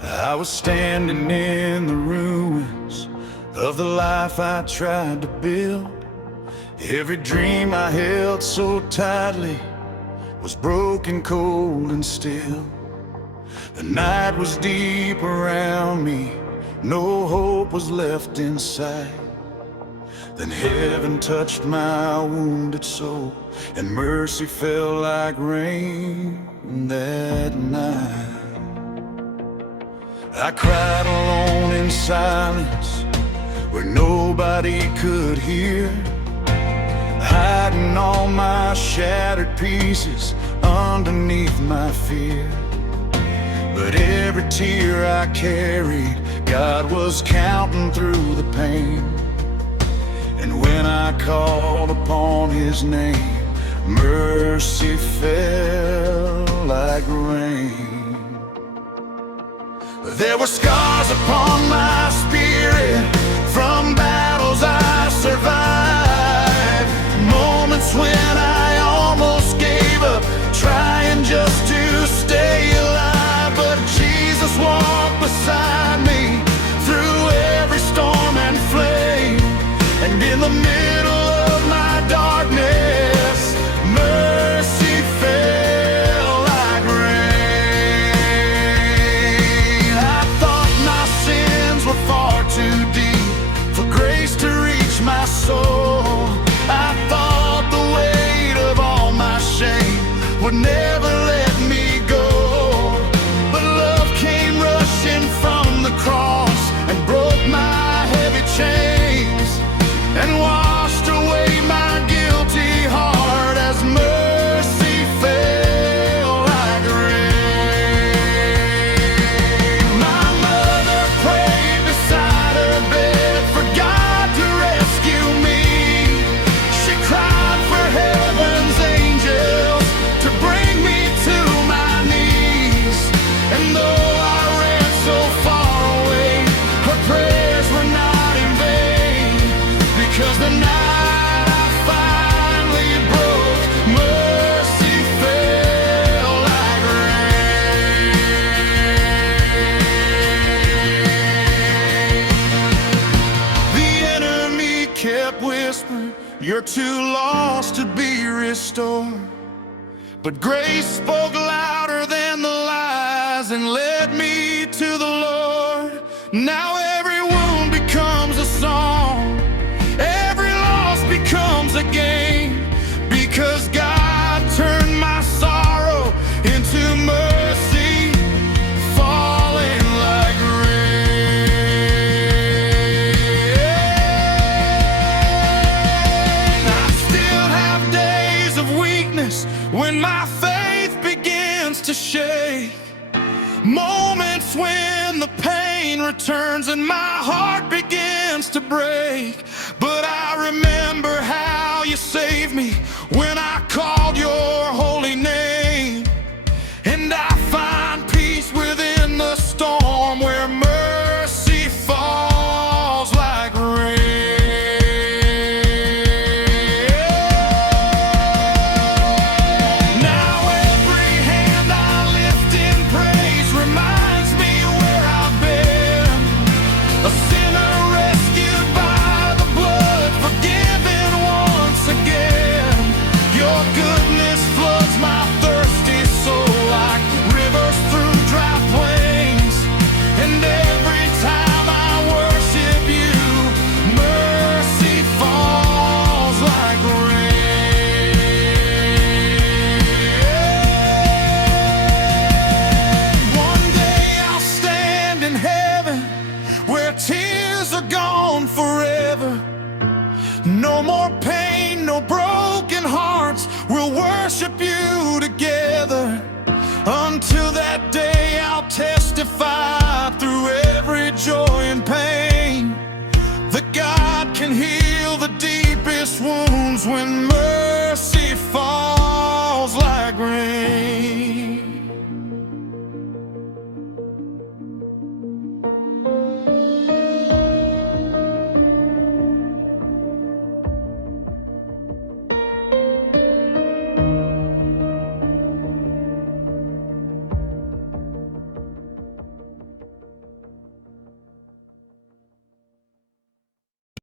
I was standing in the ruins of the life I tried to build. Every dream I held so tightly was broken, cold, and still. The night was deep around me, no hope was left in sight. Then heaven touched my wounded soul, and mercy fell like rain that night. I cried alone in silence, where nobody could hear, hiding all my shattered pieces underneath my fear. But every tear I carried, God was counting through the pain. And when I called upon His name, mercy fell like rain. There were scars upon my spirit from battles I survived, moments when I almost gave up, trying just to stay alive. But Jesus walked beside me through every storm and flame, and in the middle of my darkness, mercy fell like rain. I thought my sins were far too deep for grace to reach my soul. I thought the weight of all my shame would never let me go. But love came rushing from the cross and broke my heavy chains, and washed away my guilty heart as mercy fell like rain. My mother prayed beside her bed for God to rescue me. She cried for heaven's angels to bring me to my knees. And though I ran so far away, her prayers were not in vain, because the night I finally broke, mercy fell like rain. The enemy kept whispering, "You're too lost to be restored." But grace spoke louder than the lies and led me to the Lord. Now every wound becomes a song, every loss becomes a gain, because God turned my sorrow into mercy, falling like rain. I still have days of weakness when my faith begins to shake, moments when the pain returns and my heart begins to break. But I remember how you saved me when I called your holy name, and I find peace within the storm where mercy falls like rain. Now every hand I lift in praise reminds me where I've been, a sinner rescued by the blood, forgiven once again. Your goodness floods my thirsty soul like rivers through dry plains, and every time I worship you, mercy falls like rain. One day I'll stand in heaven where tears are gone forever. No more pain, no broken hearts, we'll worship you together. Until that day I'll testify through every joy